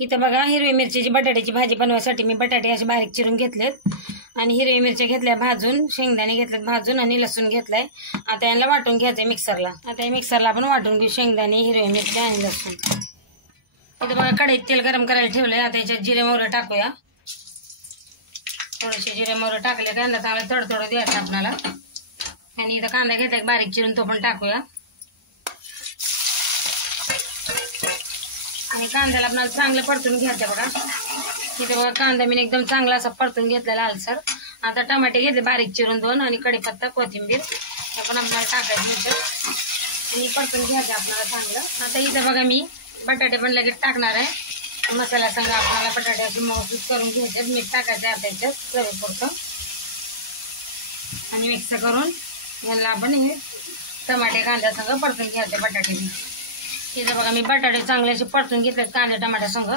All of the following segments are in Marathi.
इथं बघा हिरवी मिरचीची बटाट्याची भाजी बनवायसाठी मी बटाटे असे बारीक चिरून घेतलेत आणि हिरवी मिरच्या घेतल्या भाजून, शेंगदाणे घेतलेत भाजून आणि लसूण घेतलाय. आता यांना वाटून घ्यायचंय मिक्सरला. आता या मिक्सरला आपण वाटून घेऊ शेंगदाणे, हिरवी मिरची आणि लसूण. इथं बघा कढईत तेल गरम करायला ठेवलंय. आता याच्यात जिरे मोहरी टाकूया. थोडेसे जिरे मोहरी टाकले कांदा चांगला तडतडू द्यायचा आपल्याला. आणि इथं कांदा घेतलाय बारीक चिरून तो पण टाकूया. आणि कांद्याला आपल्याला चांगलं परतून घ्यायचं बघा. इथे बघा कांदा मी एकदम चांगला असा परतून घेतलेला लालसर. आता टमाटे घेतले बारीक चिरून 2 आणि कढीपत्ता, कोथिंबीर आपण आपल्याला टाकायचं आणि परतून घ्यायचं आपल्याला चांगलं. आता इथं बघा मी बटाटे पण लगेच टाकणार आहे. मसाला संग आपल्याला बटाट्याची मौसूद करून घ्यायचे. मीठ टाकायचं आता याच्यात चवीपुरतं आणि मिक्स करून याला आपण हे टमाटे कांद्या संग परतून घ्यायचे बटाटे. इथे बघा मी बटाटे चांगले असे परतून घेतले कांदा टमाट्या संग.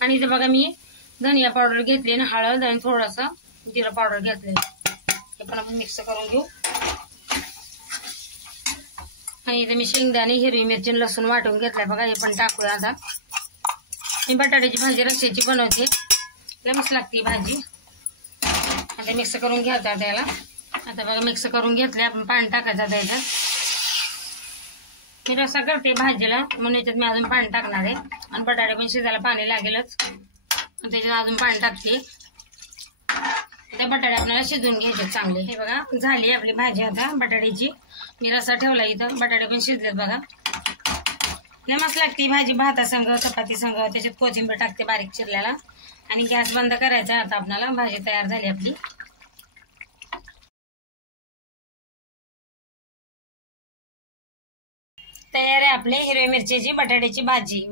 आणि इथे बघा मी धनिया पावडर घेतली आणि हळद आणि थोडासा जिरा पावडर घेतले. हे पण आपण मिक्स करून घेऊ. आणि इथे मी शेंगदाणे, हिरवी मिरची, लसूण वाटून घेतलाय बघा. हे पण टाकूया. आता मी बटाट्याची भाजी रस्स्याची बनवते, मस्त लागते भाजी. आता मिक्स करून घ्यायचं आता याला. आता बघा मिक्स करून घेतले. आपण पाणी टाकायचं आता याच्यात. मी रस्सा करते भाजीला म्हणून याच्यात मी अजून पाणी टाकणार आहे. आणि बटाटे पण शिजायला पाणी लागेलच, त्याच्यात अजून पाणी टाकते. त्या बटाटे आपल्याला शिजून घ्यायचे चांगले. हे बघा झाली आपली भाजी आता बटाट्याची. मी रस्सा ठेवला इथं. बटाटे पण शिजलेत बघा. लय मस्त लागते भाजी भाता संग, चपाती संग. त्याच्यात कोथिंबीर टाकते बारीक चिरल्याला. आणि गॅस बंद करायचा. आता आपल्याला भाजी तयार झाली आपली. तयार आहे आपली हिरवी मिरचीची बटाट्याची भाजी.